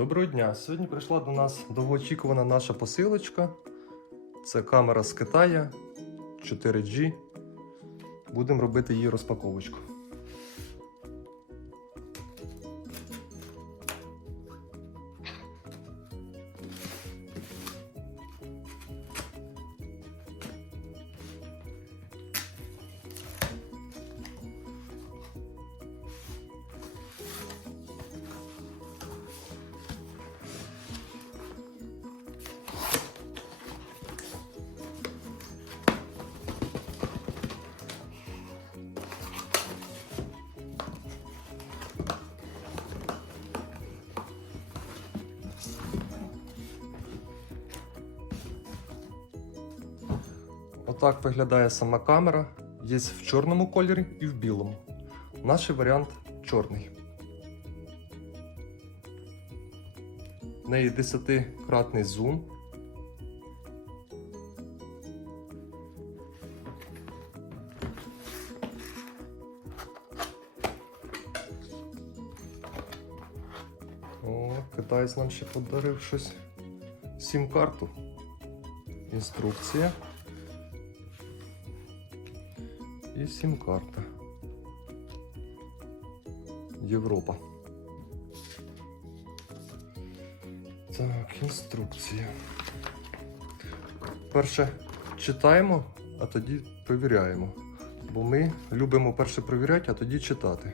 Доброго дня! Сьогодні прийшла до нас довгоочікувана наша посилочка. Це камера з Китая 4G. Будемо робити її розпаковочку. Отак виглядає сама камера. Є в чорному кольорі і в білому. Наш варіант чорний. В неї 10-кратний зум. О, китаєць нам ще подарив щось. Сім-карту. Інструкція. І сім-карта. Європа. Так, інструкція. Перше читаємо, а тоді перевіряємо. Бо ми любимо перше перевіряти, а тоді читати.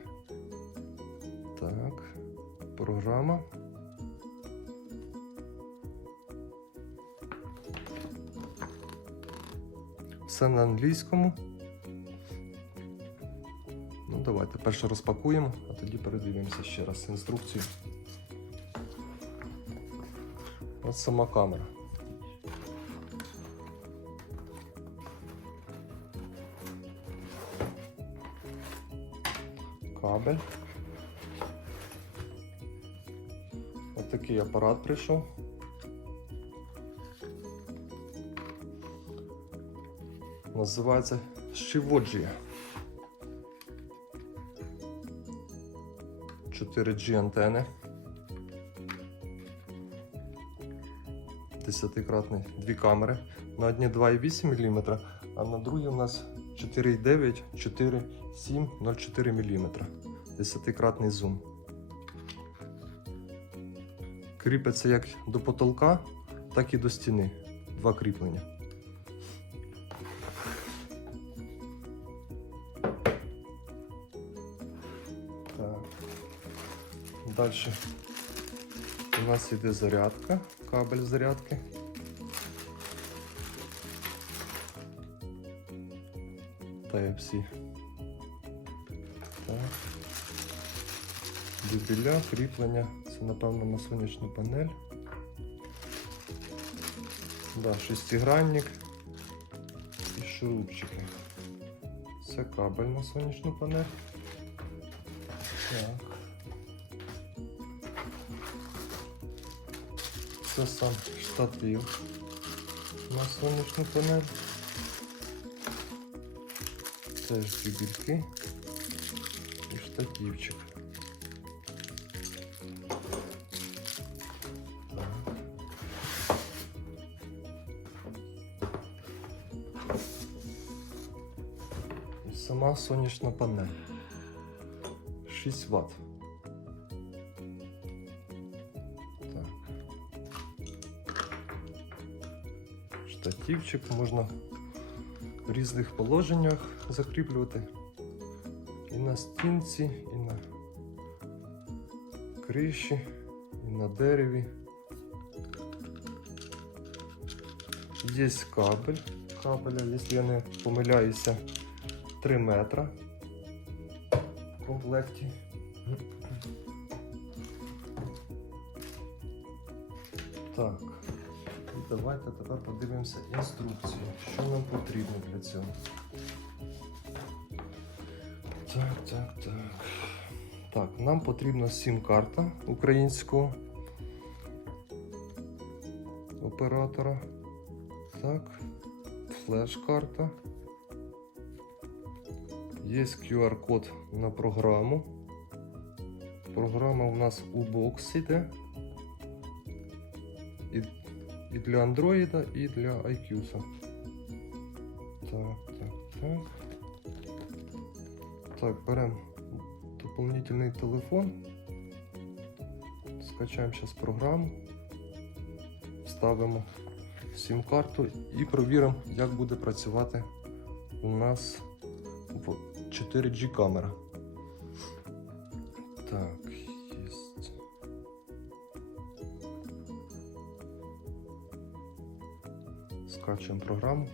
Так, програма. Все на англійському. Давайте перше розпакуємо, а тоді передивимося ще раз інструкцію. Ось сама камера. Кабель. Ось такий апарат прийшов. Називається Shivoji. 4G антени. 10-кратний, дві камери. На одній 2,8 мм, а на другій у нас 4,9, 4,7, 0,4 мм. 10-кратний зум. Кріпиться як до потолка, так і до стіни. Два кріплення. Далі у нас іде зарядка, кабель зарядки. Type-C. Так. Кріплення. Це напевно на сонячну панель. Да, шестигранник і шурупчики. Це кабель на сонячну панель. Так. Це сам штатив на сонячну панель. Теж дюбільки і штативчик. Так. І сама сонячна панель. 6 Вт. Штативчик можна в різних положеннях закріплювати. І на стінці, і на криші, і на дереві. Є кабель. Кабеля, якщо я не помиляюся, 3 метра в комплекті. Так, давайте тепер подивимося інструкцію, що нам потрібно для цього. Так, так, так. Так, нам потрібна сім-карта українського оператора. Так, флеш-карта. Є QR-код на програму. Програма у нас у бокс іде. І, для Android, і для iQS. Так, так, так. Так, беремо дополнительний телефон. Скачаємо зараз програму, вставимо сім-карту і провіримо, як буде працювати у нас 4G камера. Так, Скачуємо програму.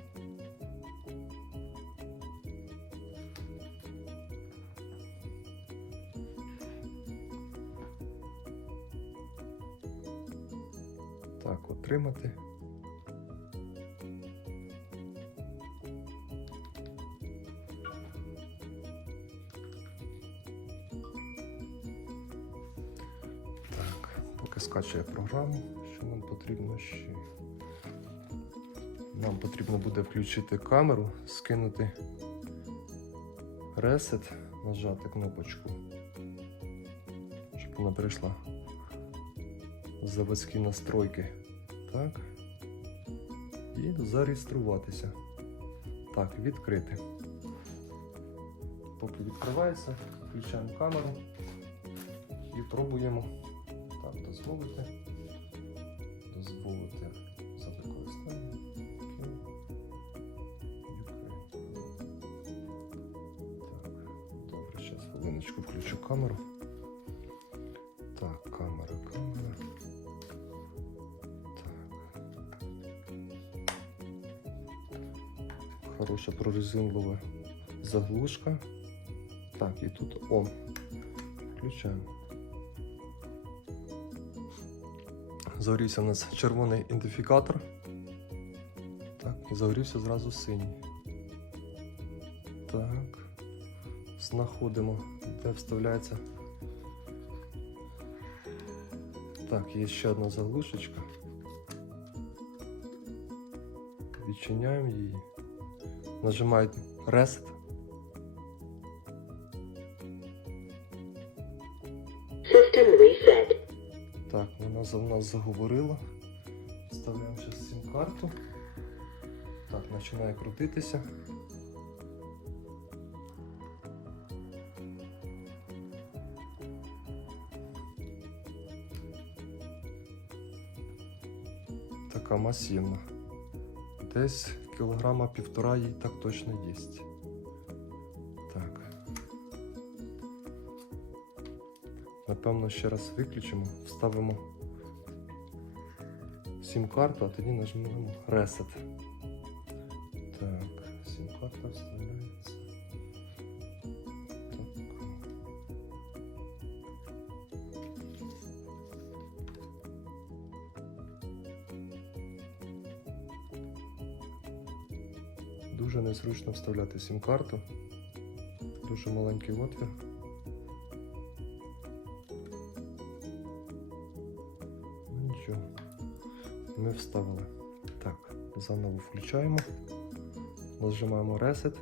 Так, отримати. Так, поки скачує програму, що нам потрібно ще? Нам потрібно буде включити камеру, скинути ресет, нажати кнопочку, щоб вона перейшла в заводські настройки. Так. І зареєструватися. Так, відкрити. Поки відкривається, включаємо камеру і пробуємо. Так, дозволити. Дозволити хвилиночку включу камеру. Так, камера, камера. Так. Хороша прорезинлова заглушка. Так, і тут он. Включаємо. Загорівся у нас червоний ідентифікатор. Так, і загорівся зразу синій. Так. Знаходимо, де вставляється. Так, є ще одна заглушечка. Відчиняємо її. Нажимаємо Reset. System reset. Так, вона за нас заговорила. Вставляємо зараз сім-карту. Так, починає крутитися. Така масивна. Десь кілограма півтора їй так точно є. Так. Напевно, ще раз виключимо, вставимо сім-карту, а тоді нажмемо Reset. Так, сім-карта вставляється. Дуже незручно вставляти сім-карту. Дуже маленький отвір. Ну нічого, ми вставили. Так, заново включаємо, нажимаємо Reset.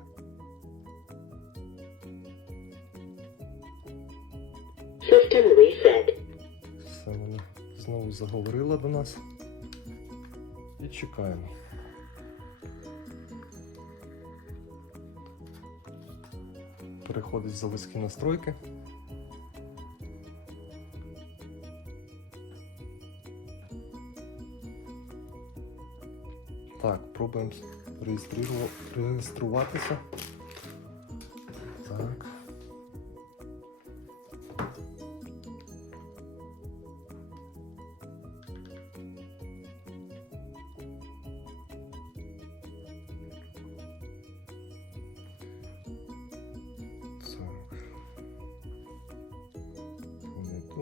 System reset. Все, вона знову заговорила до нас. І чекаємо. Переходить в заводські настройки. Так, пробуємо реєструватися.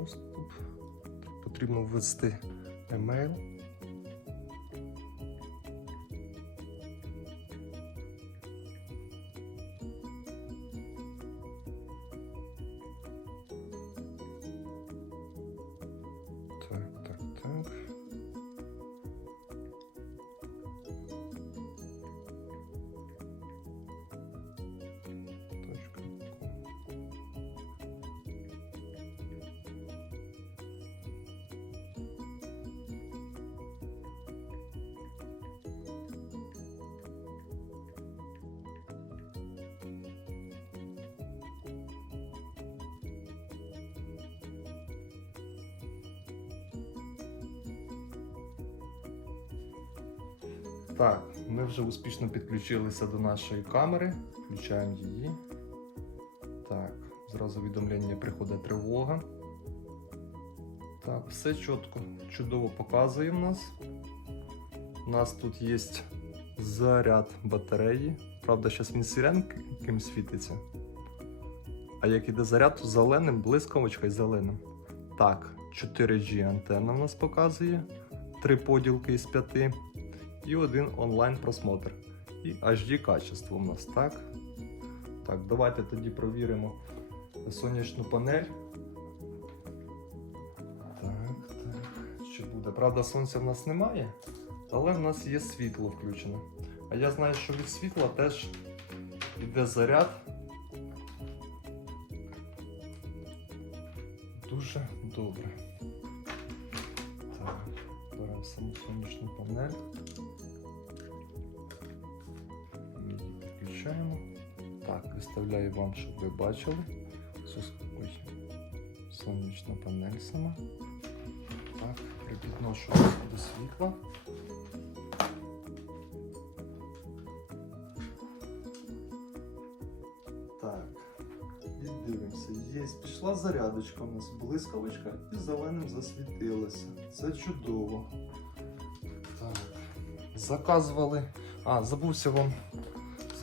Доступ. Тут потрібно ввести емейл. Так, так, так. Так, ми вже успішно підключилися до нашої камери. Включаємо її. Так, зразу відомлення приходить тривога. Так, все чітко, чудово показує в нас. У нас тут є заряд батареї. Правда, зараз він сіреньким світиться. А як іде заряд, то зеленим, блискавочка і зеленим. Так, 4G антенна в нас показує. Три поділки із п'яти. І один онлайн просмотр. І HD качество у нас, так? Так, давайте тоді провіримо сонячну панель. Так, так. Що буде? Правда, сонця в нас немає, але в нас є світло включено. А я знаю, що від світла теж йде заряд. Дуже добре. Так, беремо саму сонячну панель. Так, виставляю вам, щоб ви бачили. Ой, сонячна панель сама. Так, припідношу до світла. Так, і дивимося. Є, пішла зарядочка у нас, блискавочка і зеленим засвітилася. Це чудово. Так. Заказували. А, забувся вам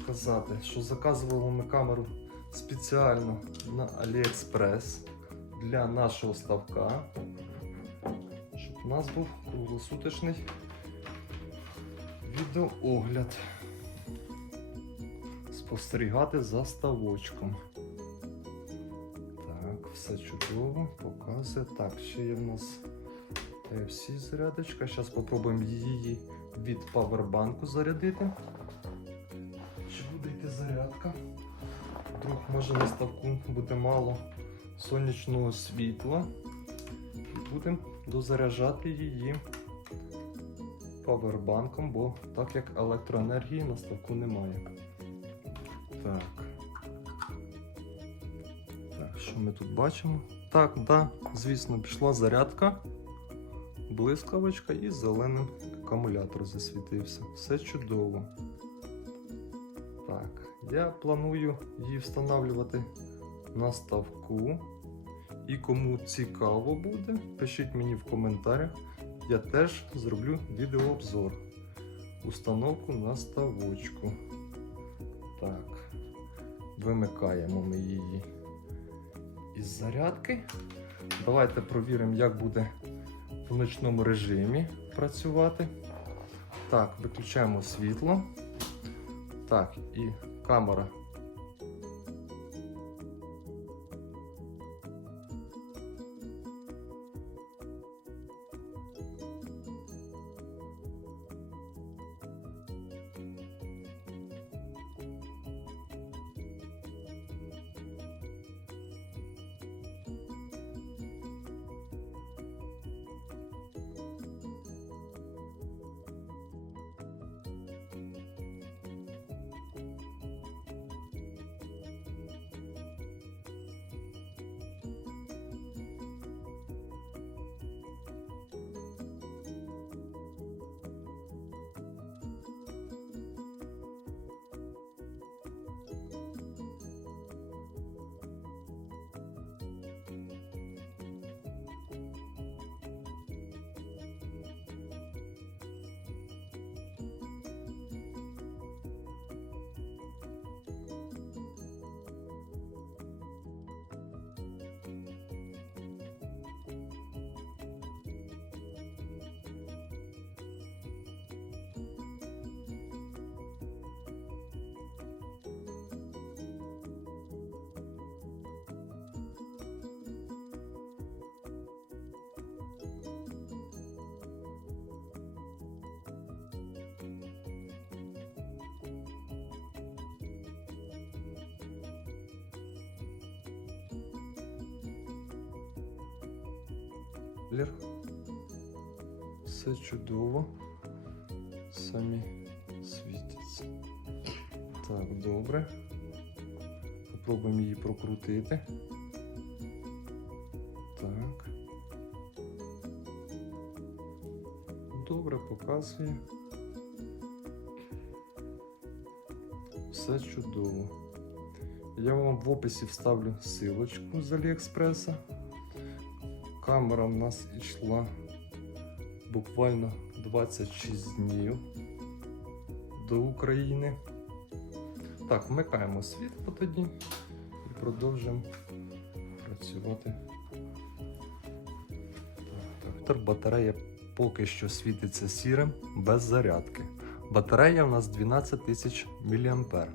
сказати, що заказували ми камеру спеціально на AliExpress для нашого ставка. Щоб у нас був круглосуточний відеоогляд. Спостерігати за ставочком. Так, все чудово, показує. Так, ще є в нас Type-C зарядочка. Зараз спробуємо її від павербанку зарядити. Зарядка? Вдруг може на ставку буде мало сонячного світла. Будемо дозаряджати її павербанком, бо так як електроенергії на ставку немає. Так. Так, що ми тут бачимо? Так, да, звісно, пішла зарядка, блискавочка і зеленим акумулятор засвітився. Все чудово. Я планую її встановлювати на ставку. І кому цікаво буде, пишіть мені в коментарях. Я теж зроблю відеообзор. Установку на ставочку. Так, вимикаємо ми її із зарядки. Давайте провіримо, як буде в ночному режимі працювати. Так, виключаємо світло. Так, і камера. Лір. Все чудово. Самі світяться. Так, добре. Попробуємо її прокрутити. Так. Добре, показує. Все чудово. Я вам в описі вставлю силочку з Аліекспреса. Камера в нас йшла буквально 26 днів до України. Так, вмикаємо світло тоді і продовжуємо працювати. Так. Батарея поки що світиться сірим без зарядки. Батарея у нас 12 тисяч мА.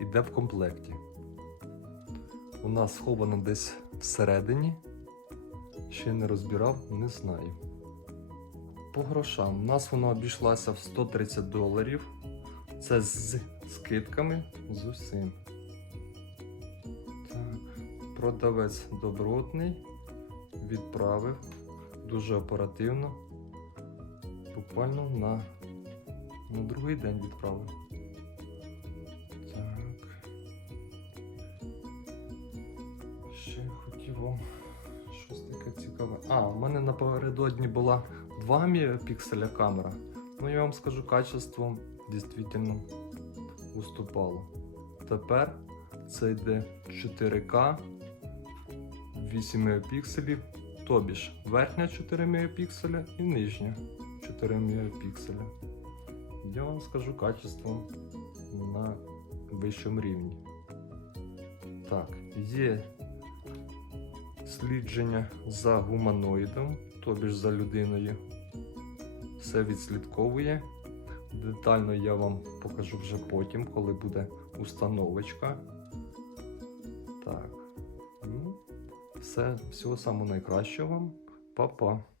Іде в комплекті. У нас сховано десь всередині. Ще не розбирав, не знаю. По грошам. У нас вона обійшлася в 130 доларів. Це з скидками з усім. Так. Продавець добротний. Відправив дуже оперативно. Буквально на, на другий день відправив. Так. Ще хотів вам цікаве. А, у мене напередодні була 2 мегапікселя камера. Ну я вам скажу, качеством дійсно уступало. Тепер це йде 4К 8 мегапікселів, тобі ж верхня 4 мегапікселя і нижня 4 мегапікселя. Я вам скажу качеством на вищому рівні. Так, є слідження за гуманоїдом, тобі ж за людиною. Все відслідковує. Детально я вам покажу вже потім, коли буде установочка. Так. Ну, все, всього самого найкращого вам. Па-па.